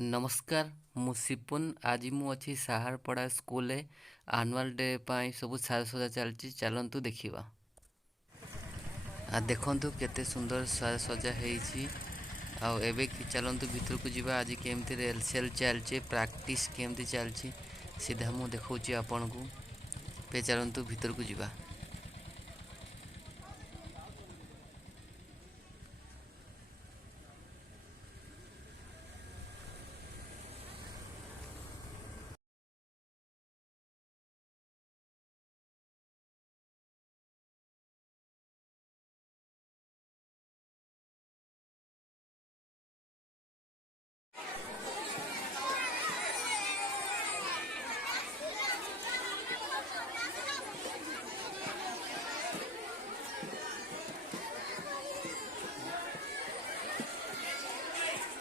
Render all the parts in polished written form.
नमस्कार मु सिपुन आज मु अच्छी साहारपड़ा स्कूल आनुआल डे सब साजसजा चलती चलतु देखा देखु केते सुंदर साजसजा होबे कि चलतु भितर को जीवा आज केमती रेलसेल चलचे प्रैक्टिस केमती चलची सीधा मु देखा आपण को पे चलतु भितर को जीवा।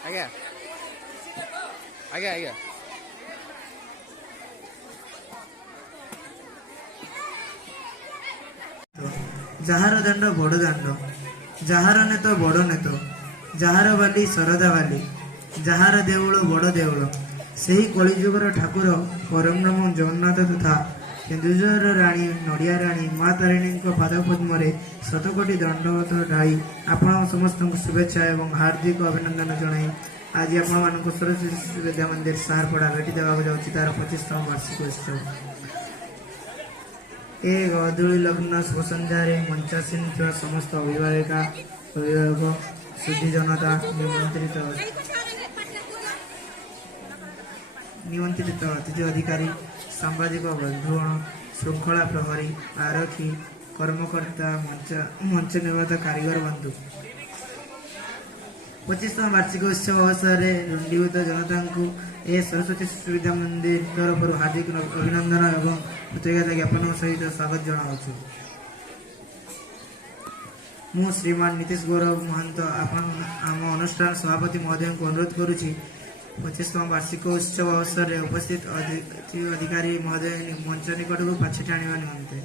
आज्ञा आज्ञा आज्ञा जार दंड बड़ दंड जार नेत बड़ नेत जार बाली शरदा बाली जार देउल बड़ देउल से ही कलिजुगर ठाकुर परम ब्रह्म जगन्नाथ तथा केन्दुझर राणी नड़िया राणी माँ तारिणी पाद पद्म शतकोटी दंडवत ढाई आपण समस्त शुभेच्छा एवं हार्दिक अभिनंदन जनाई आज आपण सरस्वती विद्या मंदिर साहारपड़ा भेटी देवाक जाऊँगी तार 25तम वार्षिक उत्सव ए गधूली लग्न शुभ संध्यारे मंचासीन थी समस्त अभिभाविका अभिभावक सुधी जनता निमंत्रित अतिथि अधिकारी सांबादिक बंधुगण श्रृंखला प्रहरी आरक्षी कर्मकर्ता मंच निर्माता कारीगर बंधु 25तम वार्षिक उत्सव अवसर में रुंडीभूत जनता को ए सरस्वती शिशु विद्या मंदिर तरफ हार्दिक अभिनंदन एवं कृतज्ञता ज्ञापन सहित स्वागत जनाऊँ। मु श्रीमान नीतीश गौरव महंत आम अनुष्ठान सभापति महोदय को अनुरोध करुच्ची 25तम वार्षिक उत्सव अवसर में उपस्थित अधिकारी महोदय मंच निकट को पाछे टाणिबा निमंते